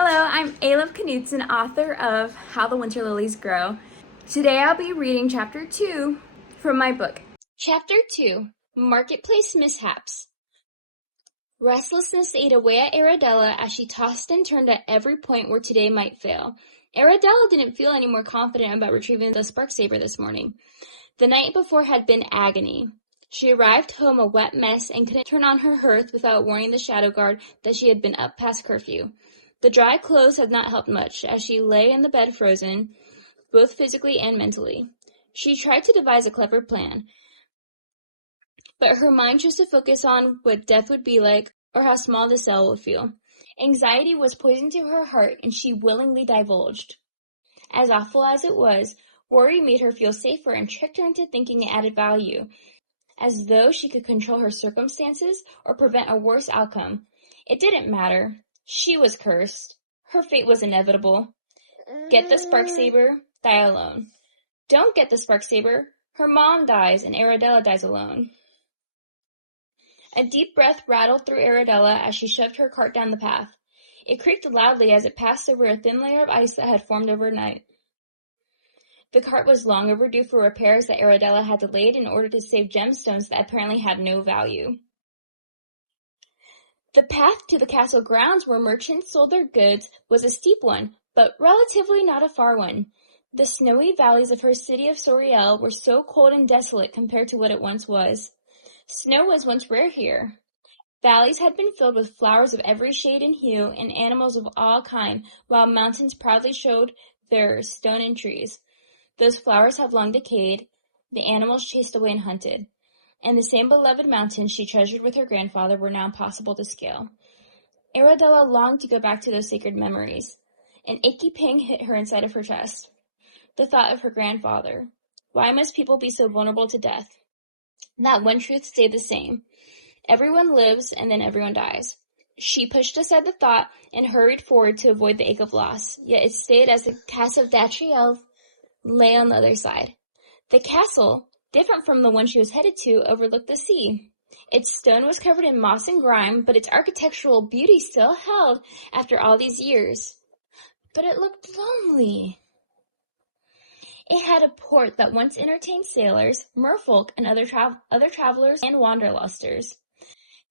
Hello, I'm Knudsen, author of How the Winterlilies Grow. Today I'll be reading Chapter 2 from my book. Chapter 2 Marketplace Mishaps. Restlessness ate away at Aradella as she tossed and turned at every point where today might fail. Aradella didn't feel any more confident about retrieving the spark saber this morning. The night before had been agony. She arrived home a wet mess and couldn't turn on her hearth without warning the shadow guard that she had been up past curfew. The dry clothes had not helped much as she lay in the bed frozen, both physically and mentally. She tried to devise a clever plan, but her mind chose to focus on what death would be like or how small the cell would feel. Anxiety was poison to her heart, and she willingly divulged. As awful as it was, worry made her feel safer and tricked her into thinking it added value, as though she could control her circumstances or prevent a worse outcome. It didn't matter. She was cursed. Her fate was inevitable. Get the spark saber, die alone. Don't get the spark saber. Her mom dies and Aradella dies alone. A deep breath rattled through Aradella as she shoved her cart down the path. It creaked loudly as it passed over a thin layer of ice that had formed overnight. The cart was long overdue for repairs that Aradella had delayed in order to save gemstones that apparently had no value. The path to the castle grounds where merchants sold their goods was a steep one, but relatively not a far one. The snowy valleys of her city of Soriel were so cold and desolate compared to what it once was. Snow was once rare here. Valleys had been filled with flowers of every shade and hue and animals of all kind, while mountains proudly showed their stone and trees. Those flowers have long decayed, the animals chased away and hunted, and the same beloved mountains she treasured with her grandfather were now impossible to scale. Aradella longed to go back to those sacred memories. An achy pang hit her inside of her chest. The thought of her grandfather. Why must people be so vulnerable to death? That one truth stayed the same. Everyone lives and then everyone dies. She pushed aside the thought and hurried forward to avoid the ache of loss, yet it stayed as the castle of Betrayal lay on the other side. The castle, different from the one she was headed to, overlooked the sea. Its stone was covered in moss and grime, but its architectural beauty still held after all these years. But it looked lonely. It had a port that once entertained sailors, merfolk, and other travelers and wanderlusters.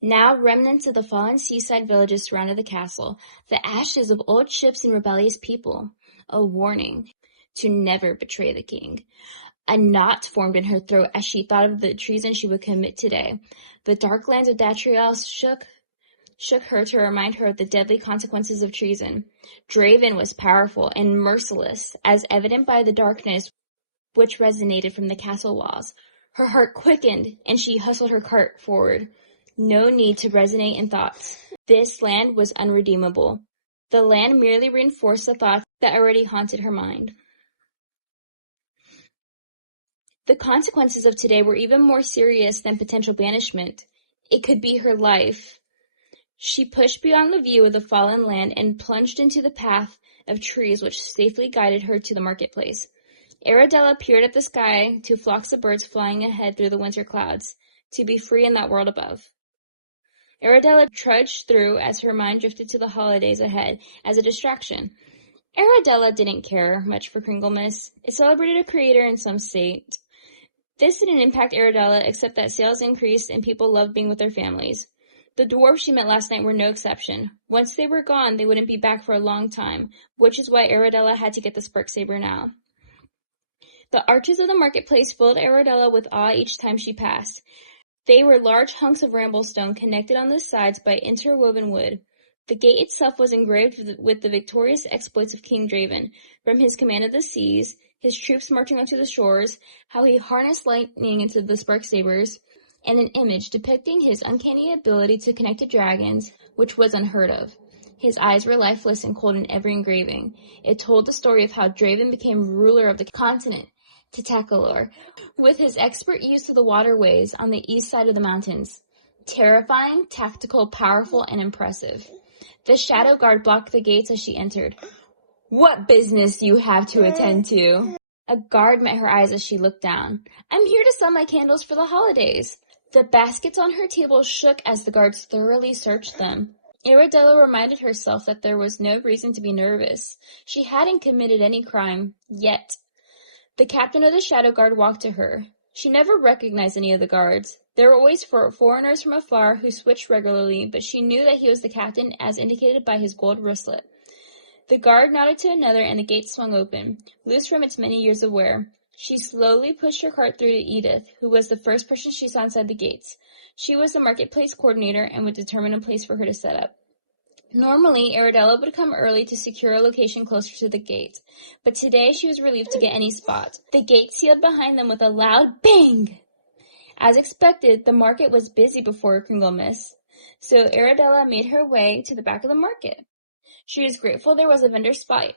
Now remnants of the fallen seaside villages surrounded the castle, the ashes of old ships and rebellious people. A warning to never betray the king. A knot formed in her throat as she thought of the treason she would commit today. The dark lands of Betrayal shook her to remind her of the deadly consequences of treason. Draven was powerful and merciless, as evident by the darkness which resonated from the castle walls. Her heart quickened, and she hustled her cart forward. No need to resonate in thoughts. This land was unredeemable. The land merely reinforced the thoughts that already haunted her mind. The consequences of today were even more serious than potential banishment. It could be her life. She pushed beyond the view of the fallen land and plunged into the path of trees which safely guided her to the marketplace. Aradella peered at the sky to flocks of birds flying ahead through the winter clouds, to be free in that world above. Aradella trudged through as her mind drifted to the holidays ahead as a distraction. Aradella didn't care much for Kringlemas. It celebrated a creator in some state. This didn't impact Aradella except that sales increased and people loved being with their families. The dwarves she met last night were no exception. Once they were gone, they wouldn't be back for a long time, which is why Aradella had to get the spark saber now. The arches of the marketplace filled Aradella with awe each time she passed. They were large hunks of ramblestone connected on the sides by interwoven wood. The gate itself was engraved with the victorious exploits of King Draven, from his command of the seas, his troops marching onto the shores, how he harnessed lightning into the spark sabers, and an image depicting his uncanny ability to connect to dragons, which was unheard of. His eyes were lifeless and cold in every engraving. It told the story of how Draven became ruler of the continent, Titakalor, with his expert use of the waterways on the east side of the mountains. Terrifying, tactical, powerful, and impressive. The shadow guard blocked the gates as she entered. "What business do you have to attend to?" A guard met her eyes as she looked down. "I'm here to sell my candles for the holidays." The baskets on her table shook as the guards thoroughly searched them. Aradella reminded herself that there was no reason to be nervous. She hadn't committed any crime, yet. The captain of the Shadow Guard walked to her. She never recognized any of the guards. There were always foreigners from afar who switched regularly, but she knew that he was the captain as indicated by his gold wristlet. The guard nodded to another, and the gate swung open, loose from its many years of wear. She slowly pushed her cart through to Edith, who was the first person she saw inside the gates. She was the marketplace coordinator and would determine a place for her to set up. Normally, Aradella would come early to secure a location closer to the gate, but today she was relieved to get any spot. The gate sealed behind them with a loud bang! As expected, the market was busy before Kringlemas, so Aradella made her way to the back of the market. She was grateful there was a vendor spot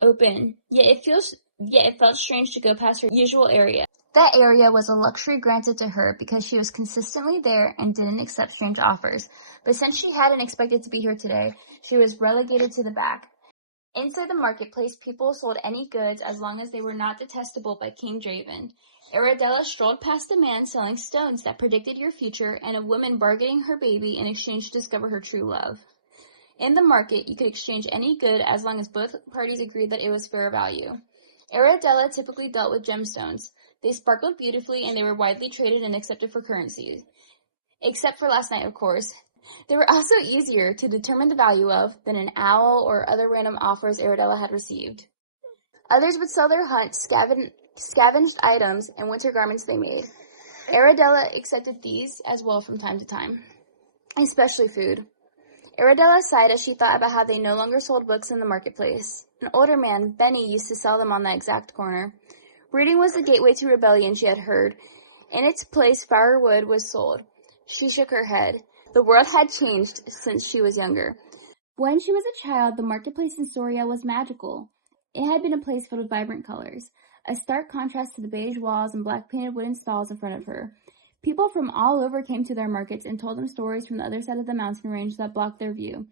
open, yet it felt strange to go past her usual area. That area was a luxury granted to her because she was consistently there and didn't accept strange offers. But since she hadn't expected to be here today, she was relegated to the back. Inside the marketplace, people sold any goods as long as they were not detestable by King Draven. Aradella strolled past a man selling stones that predicted your future and a woman bargaining her baby in exchange to discover her true love. In the market, you could exchange any good as long as both parties agreed that it was fair value. Aradella typically dealt with gemstones. They sparkled beautifully and they were widely traded and accepted for currencies. Except for last night, of course. They were also easier to determine the value of than an owl or other random offers Aradella had received. Others would sell their hunt, scavenged items, and winter garments they made. Aradella accepted these as well from time to time, especially food. Aradella sighed as she thought about how they no longer sold books in the marketplace. An older man, Benny, used to sell them on that exact corner. Reading was the gateway to rebellion, she had heard. In its place, firewood was sold. She shook her head. The world had changed since she was younger. When she was a child, the marketplace in Soria was magical. It had been a place filled with vibrant colors, a stark contrast to the beige walls and black-painted wooden stalls in front of her. People from all over came to their markets and told them stories from the other side of the mountain range that blocked their view.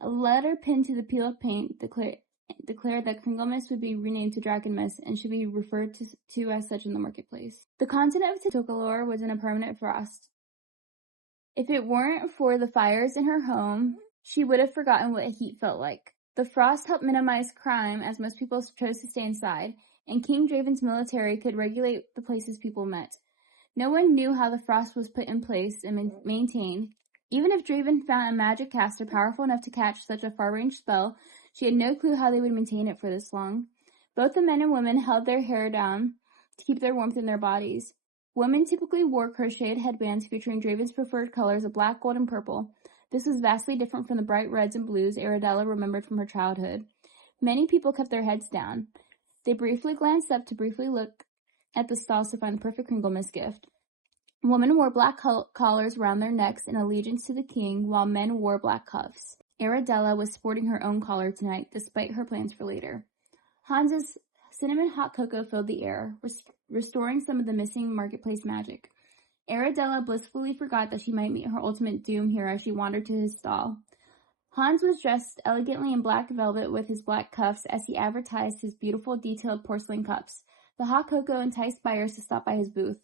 A letter pinned to the peel of paint declared that Kringlemas would be renamed to Dragonmas and should be referred to as such in the marketplace. The continent of Tokalor was in a permanent frost. If it weren't for the fires in her home, she would have forgotten what heat felt like. The frost helped minimize crime as most people chose to stay inside, and King Draven's military could regulate the places people met. No one knew how the frost was put in place and maintained. Even if Draven found a magic caster powerful enough to catch such a far-range spell, she had no clue how they would maintain it for this long. Both the men and women held their hair down to keep their warmth in their bodies. Women typically wore crocheted headbands featuring Draven's preferred colors of black, gold, and purple. This was vastly different from the bright reds and blues Aradella remembered from her childhood. Many people kept their heads down. They briefly glanced up to briefly look at the stalls to find the perfect Kringlemas gift. Women wore black collars around their necks in allegiance to the king, while men wore black cuffs. Aradella was sporting her own collar tonight, despite her plans for later. Hans's cinnamon hot cocoa filled the air, restoring some of the missing marketplace magic. Aradella blissfully forgot that she might meet her ultimate doom here as she wandered to his stall. Hans was dressed elegantly in black velvet with his black cuffs as he advertised his beautiful detailed porcelain cups. The hot cocoa enticed buyers to stop by his booth.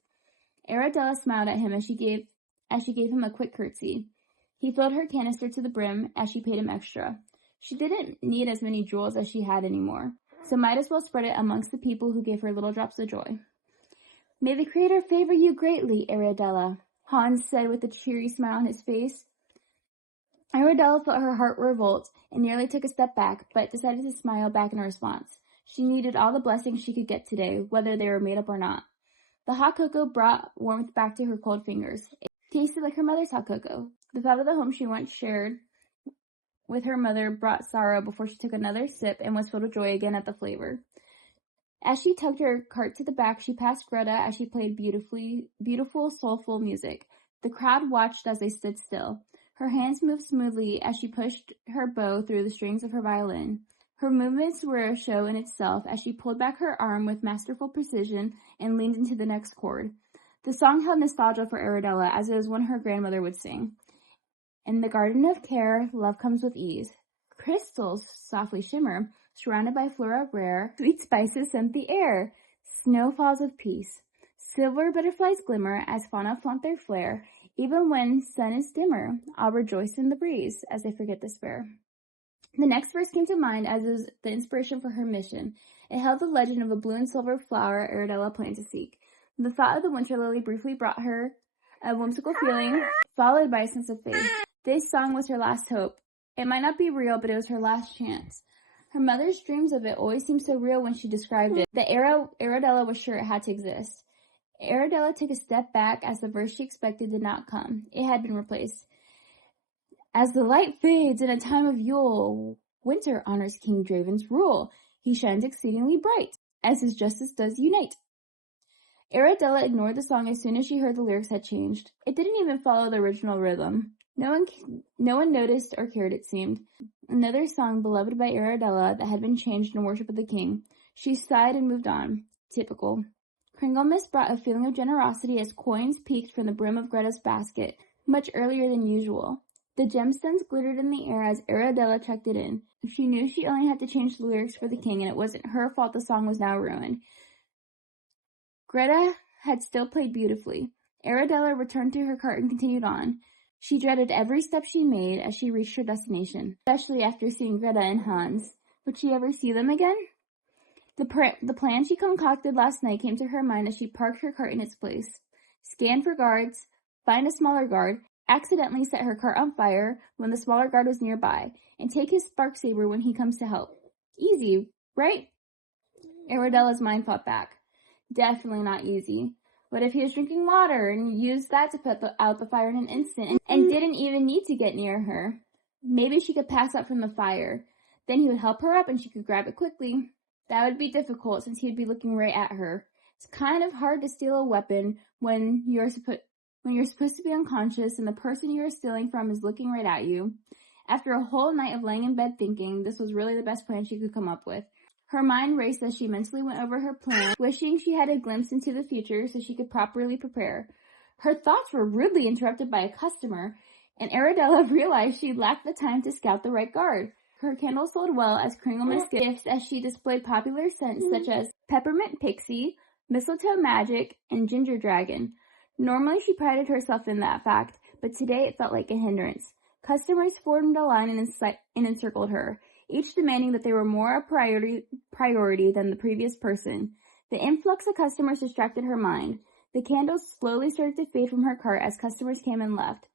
Aradella smiled at him as she gave him a quick curtsy. He filled her canister to the brim as she paid him extra. She didn't need as many jewels as she had anymore, so might as well spread it amongst the people who gave her little drops of joy. "May the Creator favor you greatly, Aradella," Hans said with a cheery smile on his face. Aradella felt her heart revolt and nearly took a step back, but decided to smile back in response. She needed all the blessings she could get today, whether they were made up or not. The hot cocoa brought warmth back to her cold fingers. It tasted like her mother's hot cocoa. The thought of the home she once shared with her mother brought sorrow before she took another sip and was filled with joy again at the flavor. As she tugged her cart to the back, she passed Greta as she played beautiful, soulful music. The crowd watched as they stood still. Her hands moved smoothly as she pushed her bow through the strings of her violin. Her movements were a show in itself as she pulled back her arm with masterful precision and leaned into the next chord. The song held nostalgia for Aradella as it was one her grandmother would sing. "In the garden of care, love comes with ease. Crystals softly shimmer, surrounded by flora rare. Sweet spices scent the air. Snow falls with peace. Silver butterflies glimmer as fauna flaunt their flare. Even when sun is dimmer, I'll rejoice in the breeze as I forget despair. The next verse came to mind as it was the inspiration for her mission. It held the legend of a blue and silver flower Aradella planned to seek. The thought of the winter lily briefly brought her a whimsical feeling, followed by a sense of faith. This song was her last hope. It might not be real, but it was her last chance. Her mother's dreams of it always seemed so real when she described it. The Aradella was sure it had to exist. Aradella took a step back as the verse she expected did not come. It had been replaced. As the light fades in a time of Yule, winter honors King Draven's rule. He shines exceedingly bright, as his justice does unite. Aradella ignored the song as soon as she heard the lyrics had changed. It didn't even follow the original rhythm. No one noticed or cared, it seemed. Another song beloved by Aradella that had been changed in worship of the king. She sighed and moved on. Typical. Kringlemas brought a feeling of generosity as coins peeked from the brim of Greta's basket, much earlier than usual. The gemstones glittered in the air as Aradella checked it in. She knew she only had to change the lyrics for the king, and it wasn't her fault the song was now ruined. Greta had still played beautifully. Aradella returned to her cart and continued on. She dreaded every step she made as she reached her destination, especially after seeing Greta and Hans. Would she ever see them again? The plan she concocted last night came to her mind as she parked her cart in its place. Scan for guards, find a smaller guard, accidentally set her cart on fire when the smaller guard was nearby, and take his spark saber when he comes to help. Easy, right? Aradella's mind fought back. Definitely not easy. What if he was drinking water and used that to put out the fire in an instant and didn't even need to get near her? Maybe she could pass out from the fire. Then he would help her up and she could grab it quickly. That would be difficult since he would be looking right at her. It's kind of hard to steal a weapon when you're supposed to be unconscious and the person you are stealing from is looking right at you. After a whole night of laying in bed thinking, this was really the best plan she could come up with. Her mind raced as she mentally went over her plan, wishing she had a glimpse into the future so she could properly prepare. Her thoughts were rudely interrupted by a customer, and Aradella realized she lacked the time to scout the right guard. Her candles sold well as Kringlemas gifts as she displayed popular scents such as peppermint pixie, mistletoe magic, and ginger dragon. Normally she prided herself in that fact, but today it felt like a hindrance. Customers formed a line and encircled her, each demanding that they were more a priority than the previous person. The influx of customers distracted her mind. The candles slowly started to fade from her cart as customers came and left.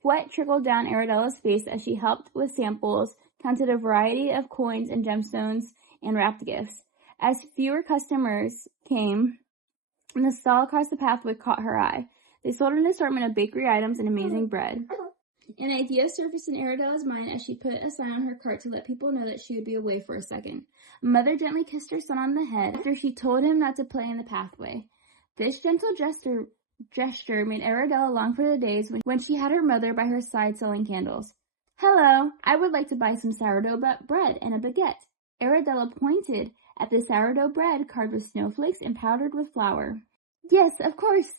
Sweat trickled down Aradella's face as she helped with samples, counted a variety of coins and gemstones, and wrapped gifts. As fewer customers came, the stall across the pathway caught her eye. They sold an assortment of bakery items and amazing bread. An idea surfaced in Aradella's mind as she put a sign on her cart to let people know that she would be away for a second. Mother gently kissed her son on the head after she told him not to play in the pathway. This gentle gesture made Aradella long for the days when she had her mother by her side selling candles. "Hello, I would like to buy some sourdough bread and a baguette." Aradella pointed at the sourdough bread carved with snowflakes and powdered with flour. "Yes, of course,"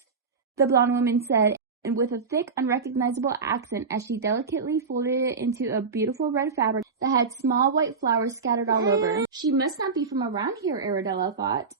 the blonde woman said, and with a thick, unrecognizable accent as she delicately folded it into a beautiful red fabric that had small white flowers scattered all over. She must not be from around here, Aradella thought.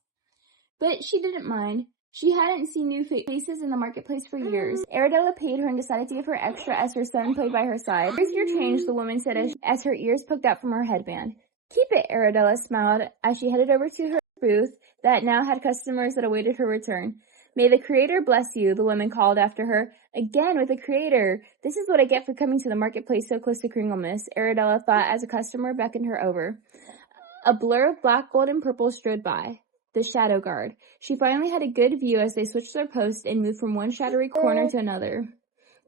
But she didn't mind. She hadn't seen new faces in the marketplace for years. Aradella paid her and decided to give her extra as her son played by her side. "Here's your change," the woman said as her ears poked out from her headband. "Keep it," Aradella smiled as she headed over to her booth that now had customers that awaited her return. "May the Creator bless you," the woman called after her. Again with the Creator. This is what I get for coming to the marketplace so close to Kringlemas, Aradella thought as a customer beckoned her over. A blur of black, gold, and purple strode by. The Shadow Guard. She finally had a good view as they switched their posts and moved from one shadowy corner to another.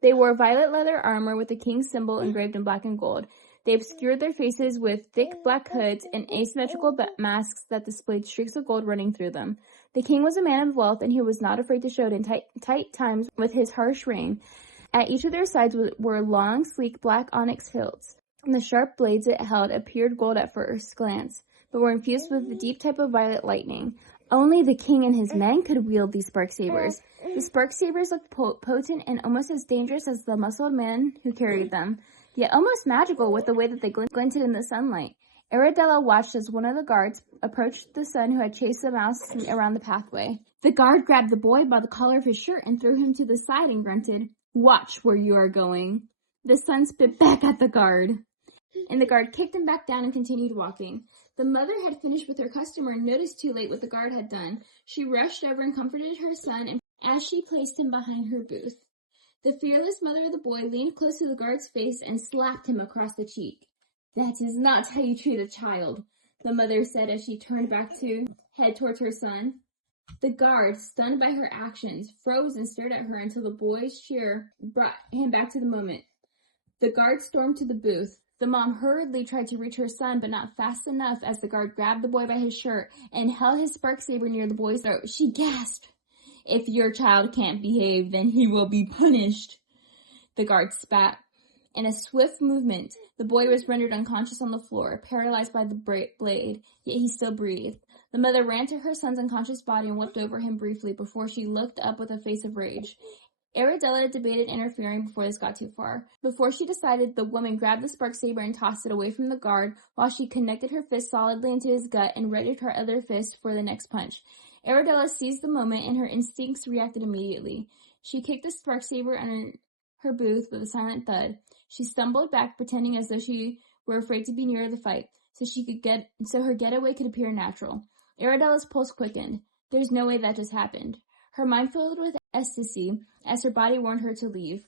They wore violet leather armor with the king's symbol engraved in black and gold. They obscured their faces with thick black hoods and asymmetrical masks that displayed streaks of gold running through them. The king was a man of wealth, and he was not afraid to show it in tight times with his harsh reign. At each of their sides were long, sleek black onyx hilts. The sharp blades it held appeared gold at first glance, but were infused with the deep type of violet lightning. Only the king and his men could wield these spark sabers. The spark sabers looked potent and almost as dangerous as the muscled man who carried them, yet almost magical with the way that they glinted in the sunlight. Aradella watched as one of the guards approached the son who had chased the mouse around the pathway. The guard grabbed the boy by the collar of his shirt and threw him to the side and grunted, Watch where you are going." The son spit back at the guard, and the guard kicked him back down and continued walking. The mother had finished with her customer and noticed too late what the guard had done. She rushed over and comforted her son and as she placed him behind her booth. The fearless mother of the boy leaned close to the guard's face and slapped him across the cheek. "That is not how you treat a child," the mother said as she turned back to head towards her son. The guard, stunned by her actions, froze and stared at her until the boy's cheer brought him back to the moment. The guard stormed to the booth. The mom hurriedly tried to reach her son, but not fast enough as the guard grabbed the boy by his shirt and held his spark saber near the boy's throat. She gasped. "If your child can't behave, then he will be punished." The guard spat. In a swift movement, the boy was rendered unconscious on the floor, paralyzed by the blade, yet he still breathed. The mother ran to her son's unconscious body and wept over him briefly before she looked up with a face of rage. Aradella debated interfering before this got too far. Before she decided, the woman grabbed the spark saber and tossed it away from the guard while she connected her fist solidly into his gut and readied her other fist for the next punch. Aradella seized the moment and her instincts reacted immediately. She kicked the spark saber under her booth with a silent thud. She stumbled back, pretending as though she were afraid to be near the fight, so her getaway could appear natural. Aradella's pulse quickened. There's no way that just happened. Her mind filled with ecstasy as her body warned her to leave.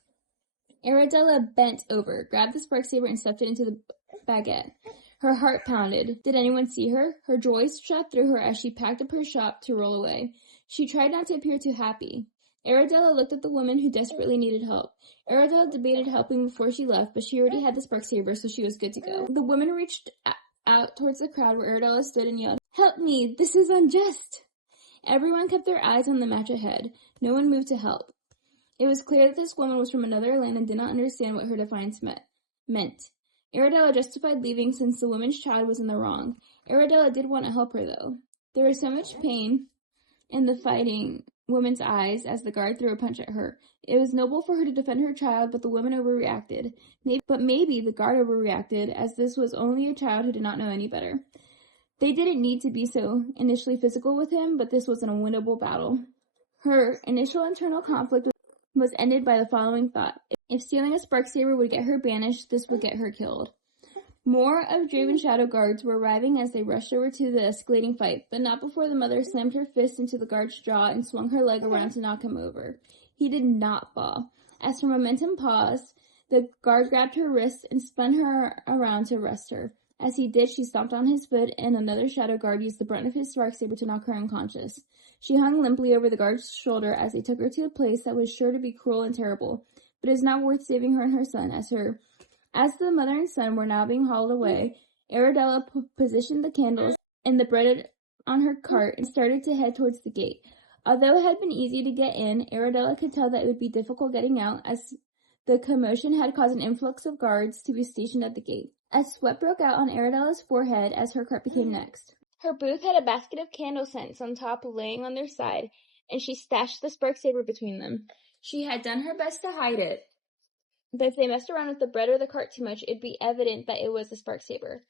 Aradella bent over, grabbed the spark saber, and stuffed it into the baguette. Her heart pounded. Did anyone see her? Her joy shot through her as she packed up her shop to roll away. She tried not to appear too happy. Aradella looked at the woman who desperately needed help. Aradella debated helping before she left, but she already had the spark saber, so she was good to go. The woman reached out towards the crowd where Aradella stood and yelled, "Help me! This is unjust!" Everyone kept their eyes on the match ahead. No one moved to help. It was clear that this woman was from another land and did not understand what her defiance meant. Aradella justified leaving since the woman's child was in the wrong. Aradella did want to help her, though. There was so much pain in the fighting woman's eyes as the guard threw a punch at her. It was noble for her to defend her child, but the woman overreacted. Maybe the guard overreacted, as this was only a child who did not know any better. They didn't need to be so initially physical with him, but this was an unwinnable battle. Her initial internal conflict was ended by the following thought. If stealing a spark saber would get her banished, this would get her killed. More of Draven's shadow guards were arriving as they rushed over to the escalating fight, but not before the mother slammed her fist into the guard's jaw and swung her leg around to knock him over. He did not fall. As her momentum paused, the guard grabbed her wrist and spun her around to arrest her. As he did, she stomped on his foot, and another shadow guard used the brunt of his spark saber to knock her unconscious. She hung limply over the guard's shoulder as they took her to a place that was sure to be cruel and terrible, but it is not worth saving her and her son. As the mother and son were now being hauled away, Aradella positioned the candles and the bread on her cart and started to head towards the gate. Although it had been easy to get in, Aradella could tell that it would be difficult getting out, as the commotion had caused an influx of guards to be stationed at the gate. A sweat broke out on Aradella's forehead as her cart became next. Her booth had a basket of candle scents on top laying on their side, and she stashed the spark saber between them. She had done her best to hide it, but if they messed around with the bread or the cart too much, it'd be evident that it was the spark saber.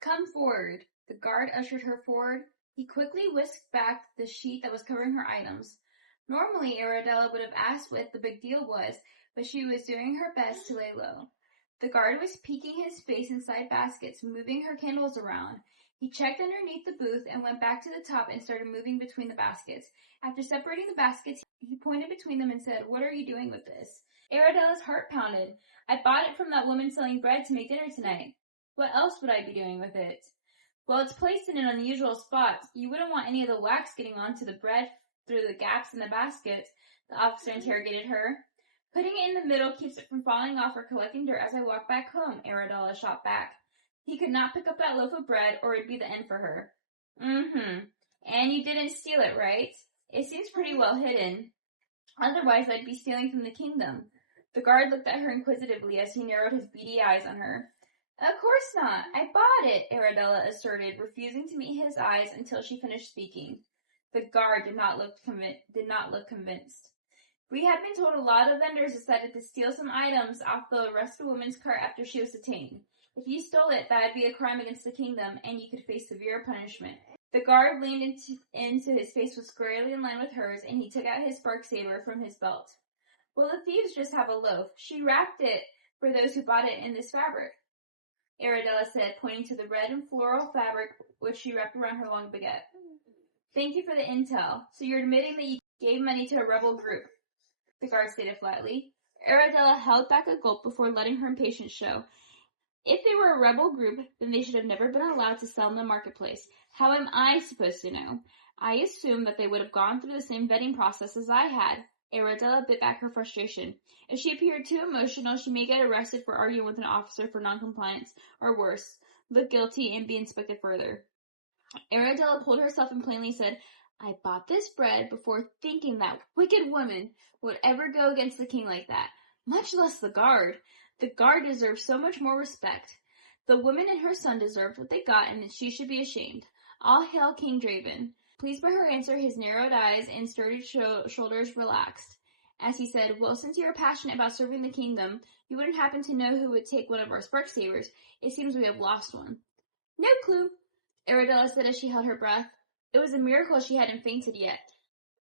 "Come forward." The guard ushered her forward. He quickly whisked back the sheet that was covering her items. Normally, Aradella would have asked what the big deal was, but she was doing her best to lay low. The guard was peeking his face inside baskets, moving her candles around. He checked underneath the booth and went back to the top and started moving between the baskets. After separating the baskets, he pointed between them and said, "What are you doing with this?" Aradella's heart pounded. "I bought it from that woman selling bread to make dinner tonight." "What else would I be doing with it?" "Well, it's placed in an unusual spot. You wouldn't want any of the wax getting onto the bread through the gaps in the basket," the officer interrogated her. "Putting it in the middle keeps it from falling off or collecting dirt as I walk back home," Aradella shot back. He could not pick up that loaf of bread or it'd be the end for her. "Mm-hmm. And you didn't steal it, right? It seems pretty well hidden. Otherwise, I'd be stealing from the kingdom." The guard looked at her inquisitively as he narrowed his beady eyes on her. "Of course not. I bought it," Aradella asserted, refusing to meet his eyes until she finished speaking. The guard did not look convinced. "We have been told a lot of vendors decided to steal some items off the arrested woman's cart after she was detained. If you stole it, that would be a crime against the kingdom, and you could face severe punishment." The guard leaned into his face was squarely in line with hers, and he took out his spark saber from his belt. Well, the thieves just have a loaf. She wrapped it for those who bought it in this fabric, Aradella said, pointing to the red and floral fabric which she wrapped around her long baguette. Thank you for the intel. So you're admitting that you gave money to a rebel group, the guard stated flatly. Aradella held back a gulp before letting her impatience show. If they were a rebel group, then they should have never been allowed to sell in the marketplace. How am I supposed to know? I assumed that they would have gone through the same vetting process as I had. Aradella bit back her frustration. If she appeared too emotional, she may get arrested for arguing with an officer for noncompliance, or worse, look guilty and be inspected further. Aradella pulled herself and plainly said, I bought this bread before thinking that wicked woman would ever go against the king like that, much less the guard. The guard deserves so much more respect. The woman and her son deserved what they got, and she should be ashamed. All hail King Draven. Pleased by her answer, his narrowed eyes and sturdy shoulders relaxed. As he said, well, since you are passionate about serving the kingdom, you wouldn't happen to know who would take one of our spark sabers. It seems we have lost one. No clue, Aradella said as she held her breath. It was a miracle she hadn't fainted yet.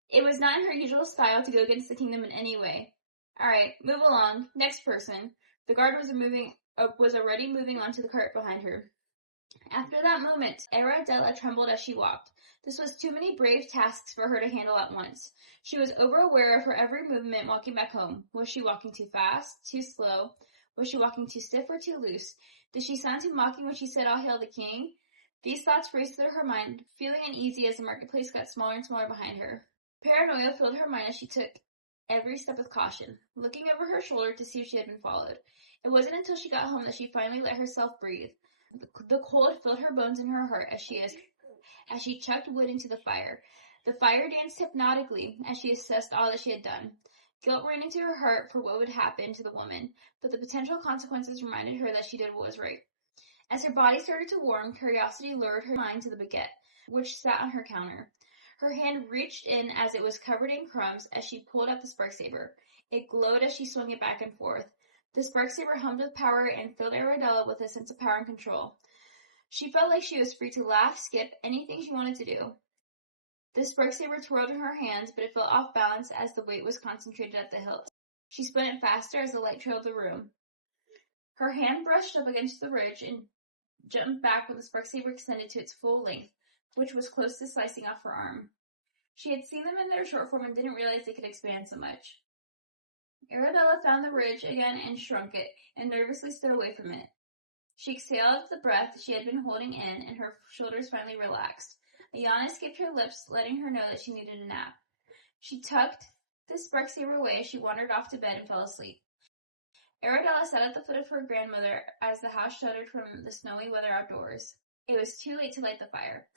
It was not in her usual style to go against the kingdom in any way. All right, move along. Next person. The guard was already moving on to the cart behind her. After that moment, Aradella trembled as she walked. This was too many brave tasks for her to handle at once. She was over-aware of her every movement walking back home. Was she walking too fast, too slow? Was she walking too stiff or too loose? Did she sound too mocking when she said, I'll hail the king? These thoughts raced through her mind, feeling uneasy as the marketplace got smaller and smaller behind her. Paranoia filled her mind as she took every step with caution, looking over her shoulder to see if she had been followed. It wasn't until she got home that she finally let herself breathe. The cold filled her bones and her heart as she chucked wood into the fire. The fire danced hypnotically as she assessed all that she had done. Guilt ran into her heart for what would happen to the woman, but the potential consequences reminded her that she did what was right. As her body started to warm, curiosity lured her mind to the baguette, which sat on her counter. Her hand reached in as it was covered in crumbs as she pulled out the spark saber. It glowed as she swung it back and forth. The spark saber hummed with power and filled Aradella with a sense of power and control. She felt like she was free to laugh, skip, anything she wanted to do. The spark saber twirled in her hands, but it fell off balance as the weight was concentrated at the hilt. She spun it faster as the light trailed the room. Her hand brushed up against the ridge and jumped back when the spark saber extended to its full length, which was close to slicing off her arm. She had seen them in their short form and didn't realize they could expand so much. Aradella found the ridge again and shrunk it, and nervously stood away from it. She exhaled the breath she had been holding in, and her shoulders finally relaxed. A yawn escaped her lips, letting her know that she needed a nap. She tucked the spark saber away as she wandered off to bed and fell asleep. Aradella sat at the foot of her grandmother as the house shuddered from the snowy weather outdoors. It was too late to light the fire.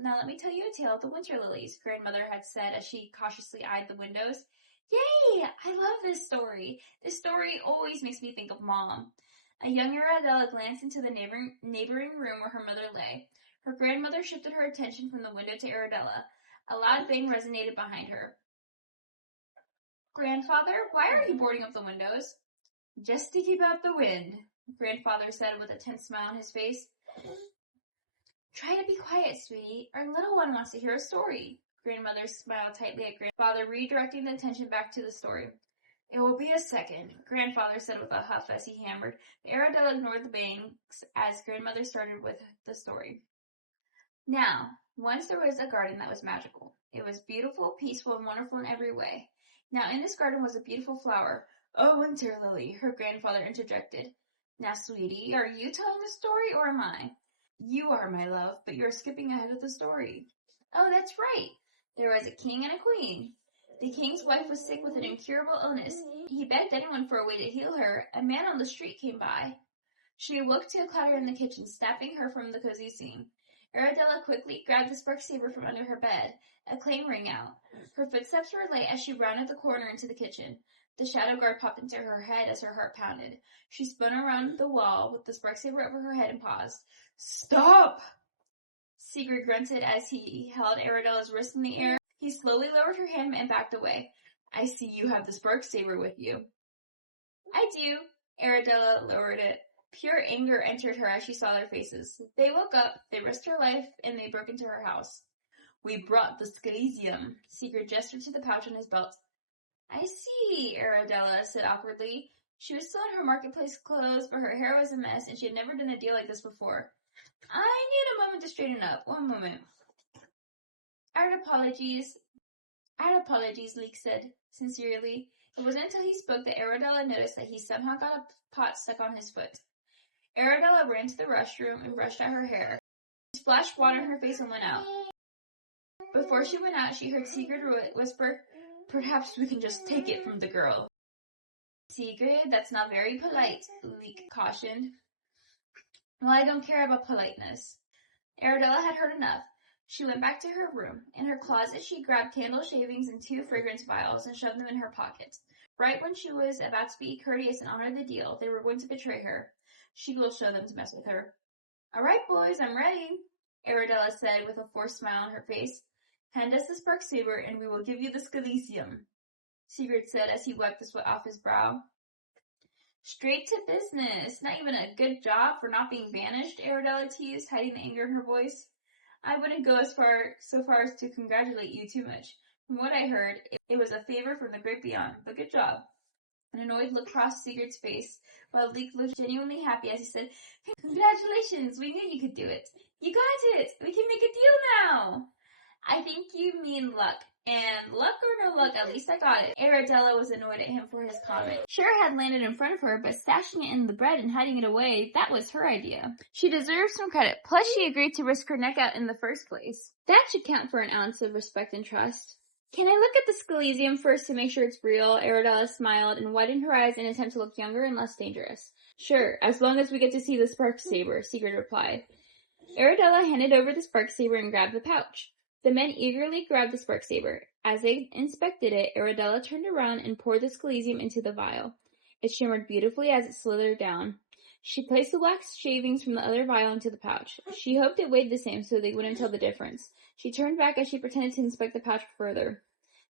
Now let me tell you a tale of the Winterlilies, grandmother had said as she cautiously eyed the windows. Yay! I love this story. This story always makes me think of Mom. A young Aradella glanced into the neighboring room where her mother lay. Her grandmother shifted her attention from the window to Aradella. A loud bang resonated behind her. Grandfather, why are you boarding up the windows? Just to keep out the wind, Grandfather said with a tense smile on his face. Try to be quiet, sweetie. Our little one wants to hear a story. Grandmother smiled tightly at Grandfather, redirecting the attention back to the story. It will be a second, Grandfather said with a huff as he hammered. Aradella ignored the bangs as Grandmother started with the story. Now, once there was a garden that was magical. It was beautiful, peaceful, and wonderful in every way. Now in this garden was a beautiful flower. Oh, Winterlily, her grandfather interjected. Now, sweetie, are you telling the story or am I? You are, my love, but you're skipping ahead of the story. Oh, that's right. There was a king and a queen. The king's wife was sick with an incurable illness. He begged anyone for a way to heal her. A man on the street came by. She awoke to a clatter in the kitchen, snapping her from the cozy scene. Aradella quickly grabbed the spark saber from under her bed. A clang rang out. Her footsteps were light as she rounded the corner into the kitchen. The shadow guard popped into her head as her heart pounded. She spun around the wall with the spark saber over her head and paused. Stop! Sigurd grunted as he held Aradella's wrist in the air. He slowly lowered her hand and backed away. I see you have the spark saber with you. I do. Aradella lowered it. Pure anger entered her as she saw their faces. They woke up, they risked her life, and they broke into her house. We brought the Scalesium. Sigurd gestured to the pouch on his belt. I see, Aradella said awkwardly. She was still in her marketplace clothes, but her hair was a mess, and she had never done a deal like this before. I need a moment to straighten up. One moment. Our apologies, Leek said sincerely. It wasn't until he spoke that Aradella noticed that he somehow got a pot stuck on his foot. Aradella ran to the restroom and brushed out her hair. She splashed water in her face and went out. Before she went out, she heard Sigrid whisper, "Perhaps we can just take it from the girl." "Sigrid, that's not very polite," Leek cautioned. "Well, I don't care about politeness." Aradella had heard enough. She went back to her room. In her closet, she grabbed candle shavings and 2 fragrance vials and shoved them in her pocket. Right when she was about to be courteous and honor the deal, they were going to betray her. She will show them to mess with her. "All right, boys, I'm ready," Aradella said with a forced smile on her face. "Hand us the spark saber, and we will give you the scalesium," Sigurd said as he wiped the sweat off his brow. "Straight to business. Not even a good job for not being banished," Aradella teased, hiding the anger in her voice. "I wouldn't go so far as to congratulate you too much. From what I heard, it was a favor from the great beyond, but good job." An annoyed look crossed Sigurd's face, while Leek looked genuinely happy as he said, "Congratulations, we knew you could do it. You got it! We can make a deal now!" "I think you mean luck. And luck or no luck, at least I got it." Aradella was annoyed at him for his comment. Sure, it had landed in front of her, but stashing it in the bread and hiding it away, that was her idea. She deserved some credit, plus she agreed to risk her neck out in the first place. That should count for an ounce of respect and trust. "Can I look at the scalesium first to make sure it's real?" Aradella smiled and widened her eyes in an attempt to look younger and less dangerous. "Sure, as long as we get to see the spark saber," Sigurd replied. Aradella handed over the spark saber and grabbed the pouch. The men eagerly grabbed the spark saber. As they inspected it, Aradella turned around and poured the scalesium into the vial. It shimmered beautifully as it slithered down. She placed the wax shavings from the other vial into the pouch. She hoped it weighed the same so they wouldn't tell the difference. She turned back as she pretended to inspect the pouch further.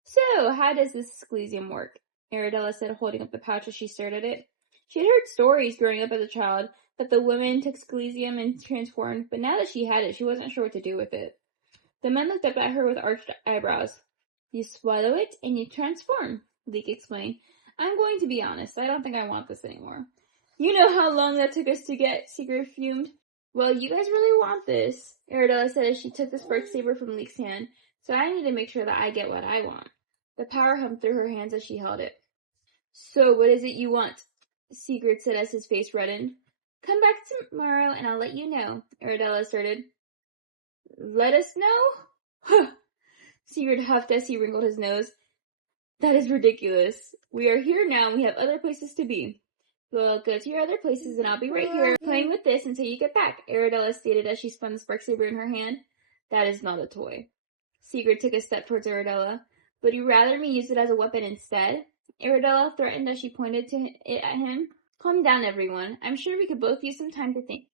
"So, how does this scalesium work?" Aradella said, holding up the pouch as she stared at it. She had heard stories growing up as a child that the women took scalesium and transformed, but now that she had it, she wasn't sure what to do with it. The men looked up at her with arched eyebrows. "You swallow it and you transform," Leek explained. "I'm going to be honest, I don't think I want this anymore." "You know how long that took us to get," Sigurd fumed. "Well, you guys really want this," Aradella said as she took the spark saber from Leek's hand, "so I need to make sure that I get what I want." The power hummed through her hands as she held it. "So, what is it you want?" Sigurd said as his face reddened. "Come back tomorrow and I'll let you know," Aradella asserted. "Let us know?" "Huh!" Sigurd huffed as he wrinkled his nose. "That is ridiculous. We are here now and we have other places to be." "Well, go to your other places and I'll be right here playing with this until you get back," Aradella stated as she spun the spark saber in her hand. "That is not a toy." Sigurd took a step towards Aradella. "Would you rather me use it as a weapon instead?" Aradella threatened as she pointed it at him. "Calm down, everyone. I'm sure we could both use some time to think,"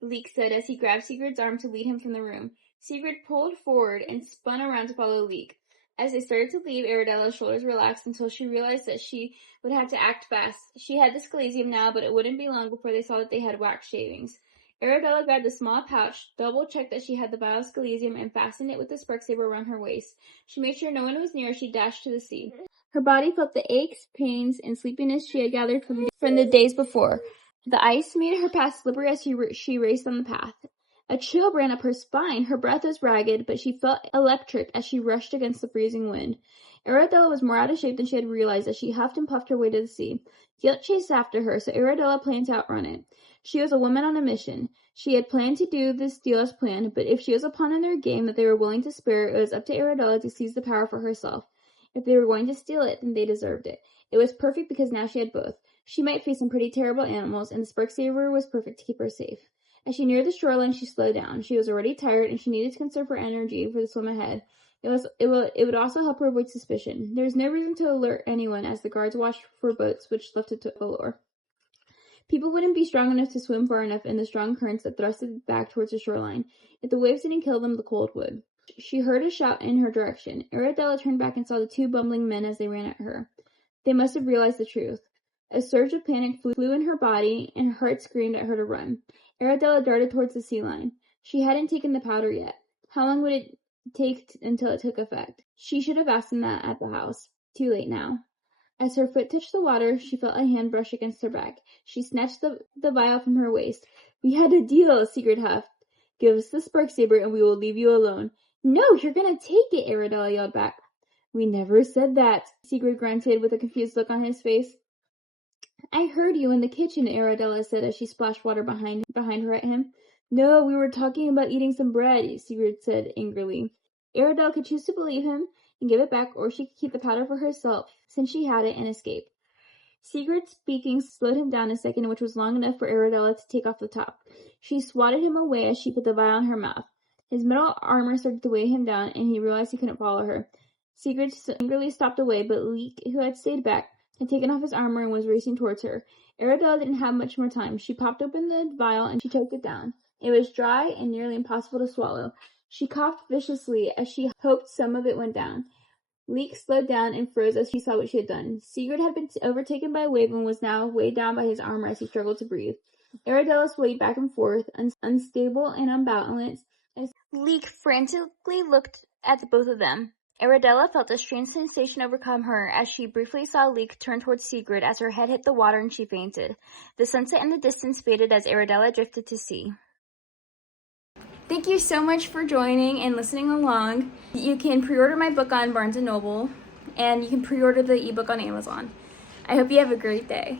Leek said as he grabbed Sigurd's arm to lead him from the room. Sigurd pulled forward and spun around to follow Leek. As they started to leave, Aradella's shoulders relaxed until she realized that she would have to act fast. She had the scalesium now, but it wouldn't be long before they saw that they had wax shavings. Aradella grabbed a small pouch, double-checked that she had the vial of scalesium, and fastened it with the spark saber around her waist. She made sure no one was near as she dashed to the sea. Her body felt the aches, pains, and sleepiness she had gathered from the days before. The ice made her path slippery as she raced on the path. A chill ran up her spine. Her breath was ragged, but she felt electric as she rushed against the freezing wind. Aradella was more out of shape than she had realized as she huffed and puffed her way to the sea. Guilt chased after her, so Aradella planned to outrun it. She was a woman on a mission. She had planned to do this deal as planned, but if she was a pawn in their game that they were willing to spare, it was up to Aradella to seize the power for herself. If they were going to steal it, then they deserved it. It was perfect because now she had both. She might face some pretty terrible animals, and the spark saber was perfect to keep her safe. As she neared the shoreline, she slowed down. She was already tired, and she needed to conserve her energy for the swim ahead. It would also help her avoid suspicion. There was no reason to alert anyone, as the guards watched for boats which left it to allure. People wouldn't be strong enough to swim far enough in the strong currents that thrusted back towards the shoreline. If the waves didn't kill them, the cold would. She heard a shout in her direction. Aradella turned back and saw the 2 bumbling men as they ran at her. They must have realized the truth. A surge of panic flew in her body, and her heart screamed at her to run. Aradella darted towards the sea line. She hadn't taken the powder yet. How long would it take until it took effect? She should have asked them that at the house. too late now. As her foot touched the water, she felt a hand brush against her back. She snatched the vial from her waist. "We had a deal," Sigrid huffed. "Give us the spark saber and we will leave you alone." "No, you're gonna take it," Aradella yelled back. "We never said that," Sigrid grunted with a confused look on his face. "I heard you in the kitchen," Aradella said as she splashed water behind her at him. "No, we were talking about eating some bread," Sigrid said angrily. Aradella could choose to believe him and give it back, or she could keep the powder for herself, since she had it, and escape. Sigrid's speaking slowed him down a second, which was long enough for Aradella to take off the top. She swatted him away as she put the vial in her mouth. His metal armor started to weigh him down, and he realized he couldn't follow her. Sigrid angrily stopped away, but Leek, who had stayed back, had taken off his armor and was racing towards her. Aradella didn't have much more time. She popped open the vial and she choked it down. It was dry and nearly impossible to swallow. She coughed viciously as she hoped some of it went down. Leek slowed down and froze as she saw what she had done. Sigrid had been overtaken by a wave and was now weighed down by his armor as he struggled to breathe. Aradella swayed back and forth, unstable and unbalanced, as Leek frantically looked at both of them. Aradella felt a strange sensation overcome her as she briefly saw Leek turn towards Sigrid as her head hit the water and she fainted. The sunset in the distance faded as Aradella drifted to sea. Thank you so much for joining and listening along. You can pre-order my book on Barnes & Noble, and you can pre-order the ebook on Amazon. I hope you have a great day.